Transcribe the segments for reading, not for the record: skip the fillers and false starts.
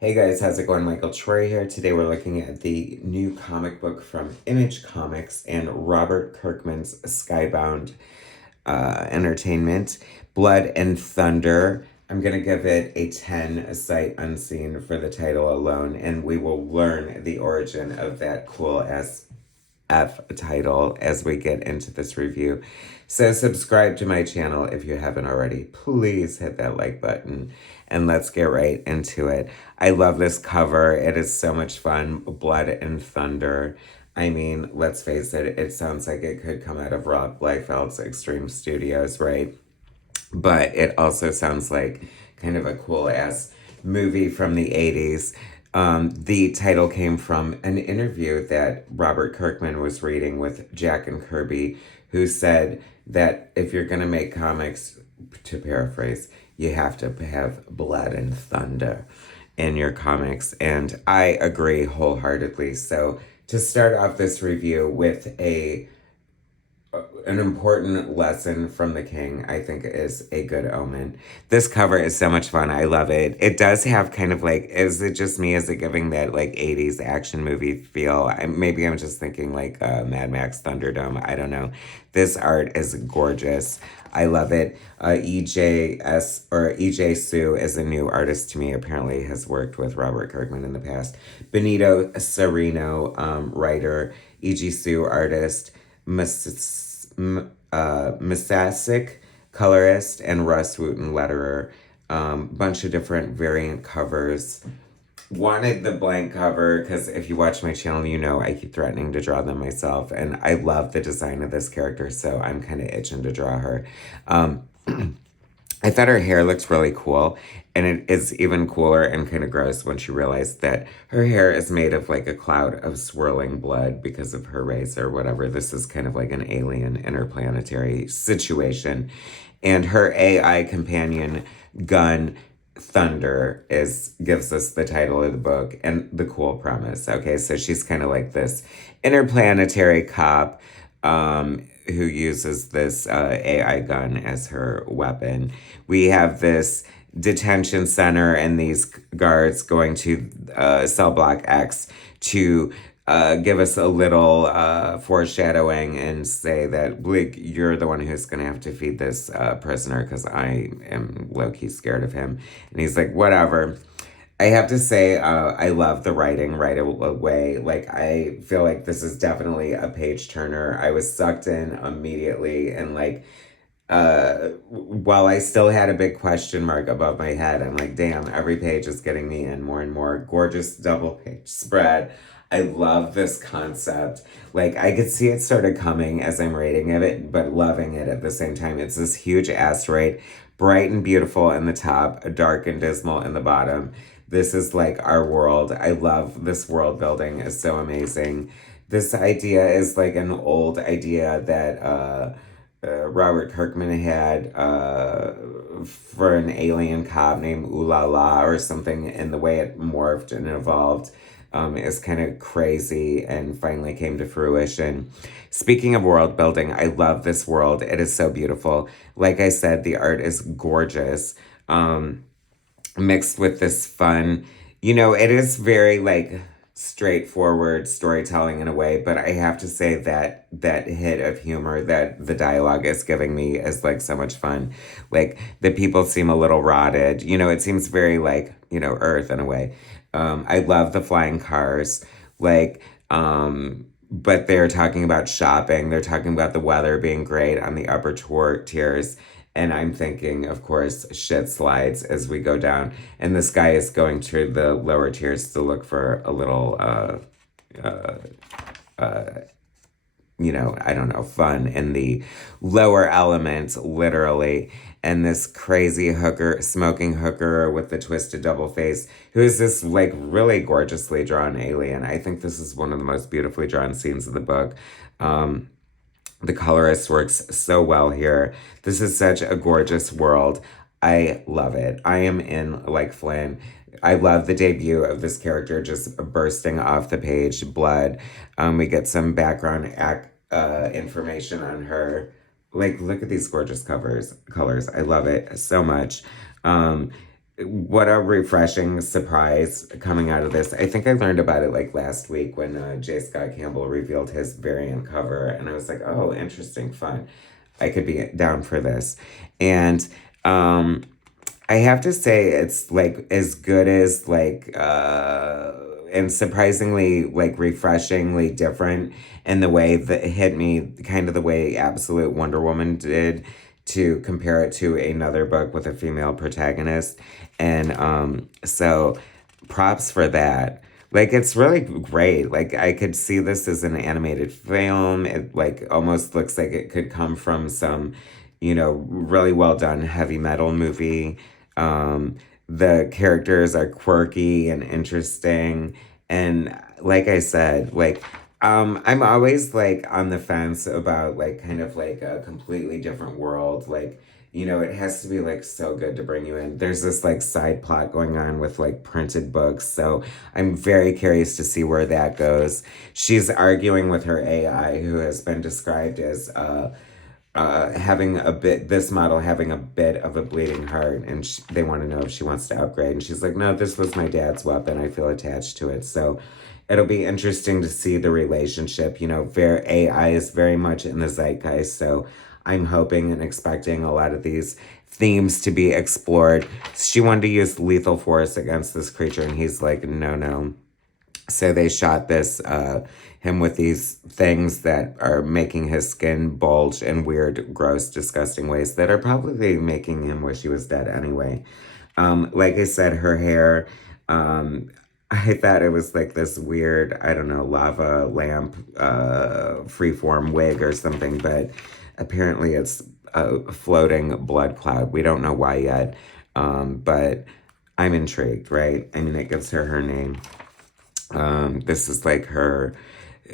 Hey guys, how's it going? Michael Troy here. Today we're looking at the new comic book from Image Comics and Robert Kirkman's Skybound Entertainment, Blood and Thunder. I'm going to give it a 10 sight unseen for the title alone, and we will learn the origin of that cool SF title as we get into this review. So subscribe to my channel if you haven't already. Please hit that like button and let's get right into it. I love this cover. It is so much fun. Blood and Thunder. I mean, let's face it, it sounds like it could come out of Rob Liefeld's Extreme Studios, right? But it also sounds like kind of a cool ass movie from the 80s. The title came from an interview that Robert Kirkman was reading with Jack and Kirby, who said that if you're going to make comics, to paraphrase, you have to have blood and thunder in your comics. And I agree wholeheartedly. So to start off this review with an important lesson from the king, I think, is a good omen. This cover is so much fun. I love it. It does have kind of like, is it just me? Is it giving that like 80s action movie feel? Maybe I'm just thinking like Mad Max Thunderdome. I don't know. This art is gorgeous. I love it. EJ Sue is a new artist to me. Apparently has worked with Robert Kirkman in the past. BENITO CERENO, writer. EJ Sue, artist. Misasic, colorist, and Russ Wooten, letterer. Bunch of different variant covers. Wanted the blank cover because if you watch my channel, you know I keep threatening to draw them myself, and I love the design of this character, so I'm kind of itching to draw her. I thought her hair looks really cool, and it is even cooler and kind of gross when she realized that her hair is made of like a cloud of swirling blood because of her race or whatever. This is kind of like an alien interplanetary situation. And her AI companion gun Thunder is gives us the title of the book and the cool premise. Okay, so she's kind of like this interplanetary cop who uses this AI gun as her weapon. We have this detention center and these guards going to cell block X to give us a little foreshadowing and say that, Bleak, you're the one who's going to have to feed this prisoner because I am low-key scared of him. And he's like, whatever. I have to say, I love the writing right away. Like, I feel like this is definitely a page turner. I was sucked in immediately, and like, while I still had a big question mark above my head, I'm like, damn, every page is getting me in more and more. Gorgeous double page spread. I love this concept. Like, I could see it sort of coming as I'm reading it, but loving it at the same time. It's this huge asteroid, bright and beautiful in the top, dark and dismal in the bottom. This is like our world. I love this world building. It's so amazing. This idea is like an old idea that Robert Kirkman had for an alien cop named Ooh La La or something, and the way it morphed and evolved is kind of crazy and finally came to fruition. Speaking of world building, I love this world. It is so beautiful. Like I said, the art is gorgeous. Mixed with this fun, it is very like straightforward storytelling in a way, but I have to say that that hit of humor that the dialogue is giving me is like so much fun. Like the people seem a little rotted, it seems very like, Earth in a way. I love the flying cars, like, but they're talking about shopping. They're talking about the weather being great on the upper tiers. And I'm thinking, of course, shit slides as we go down. And this guy is going to the lower tiers to look for a little, uh, I don't know, fun in the lower elements, literally. And this crazy hooker, smoking hooker with the twisted double face, who is this like really gorgeously drawn alien. I think this is one of the most beautifully drawn scenes of the book. The colorist works so well here. This is such a gorgeous world. I love it. I am in like Flynn. I love the debut of this character just bursting off the page, blood. We get some background information on her. Like, look at these gorgeous colors. I love it so much. what a refreshing surprise coming out of this. I think I learned about it like last week when J. Scott Campbell revealed his variant cover, and I was like, oh, interesting, fun. I could be down for this. And I have to say it's like as good as and surprisingly like refreshingly different in the way that it hit me kind of the way Absolute Wonder Woman did, to compare it to another book with a female protagonist. And so props for that. Like it's really great. Like I could see this as an animated film. It like almost looks like it could come from some, really well done heavy metal movie. The characters are quirky and interesting. And like I said, I'm always like on the fence about like kind of like a completely different world. Like, it has to be like so good to bring you in. There's this like side plot going on with like printed books. So I'm very curious to see where that goes. She's arguing with her AI, who has been described as this model having a bit of a bleeding heart, and they want to know if she wants to upgrade. And she's like, no, this was my dad's weapon. I feel attached to it. So it'll be interesting to see the relationship. AI is very much in the zeitgeist. So I'm hoping and expecting a lot of these themes to be explored. She wanted to use lethal force against this creature, and he's like, no, no. So they shot him with these things that are making his skin bulge in weird, gross, disgusting ways that are probably making him wish he was dead anyway. Like I said, her hair, I thought it was like this weird, I don't know, lava lamp, freeform wig or something, but apparently it's a floating blood cloud. We don't know why yet, but I'm intrigued, right? I mean, it gives her name. This is like her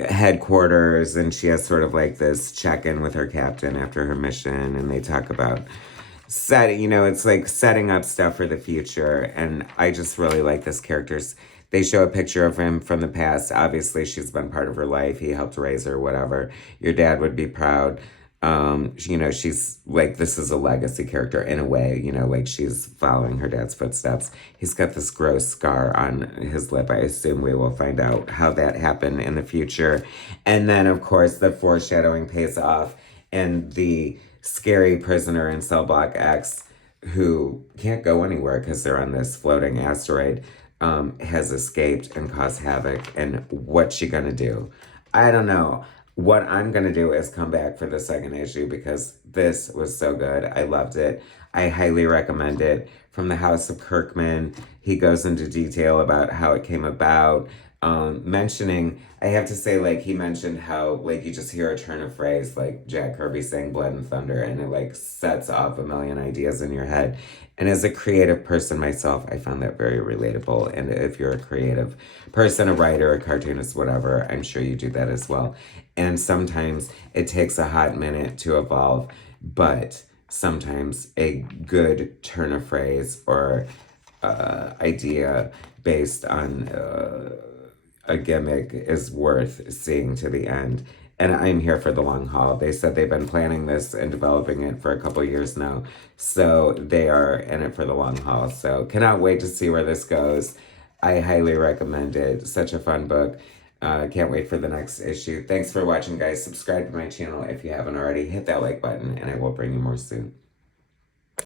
headquarters, and she has sort of like this check-in with her captain after her mission, and they talk about it's like setting up stuff for the future. And I just really like this character's. They show a picture of him from the past. Obviously, she's been part of her life. He helped raise her, whatever. Your dad would be proud. She's like, this is a legacy character in a way, like she's following her dad's footsteps. He's got this gross scar on his lip. I assume we will find out how that happened in the future. And then, of course, the foreshadowing pays off, and the scary prisoner in Cell Block X, who can't go anywhere because they're on this floating asteroid, has escaped and caused havoc. And what's she gonna do? I don't know. What I'm going to do is come back for the second issue because this was so good. I loved it. I highly recommend it. From the House of Kirkman, he goes into detail about how it came about. Mentioning, I have to say, like, he mentioned how, like, you just hear a turn of phrase, like Jack Kirby saying Blood and Thunder, and it, like, sets off a million ideas in your head. And as a creative person myself, I found that very relatable. And if you're a creative person, a writer, a cartoonist, whatever, I'm sure you do that as well. And sometimes it takes a hot minute to evolve, but sometimes a good turn of phrase or idea based on a gimmick is worth seeing to the end. And I'm here for the long haul. They said they've been planning this and developing it for a couple years now. So they are in it for the long haul. So cannot wait to see where this goes. I highly recommend it. Such a fun book. Can't wait for the next issue. Thanks for watching, guys. Subscribe to my channel if you haven't already. Hit that like button, and I will bring you more soon.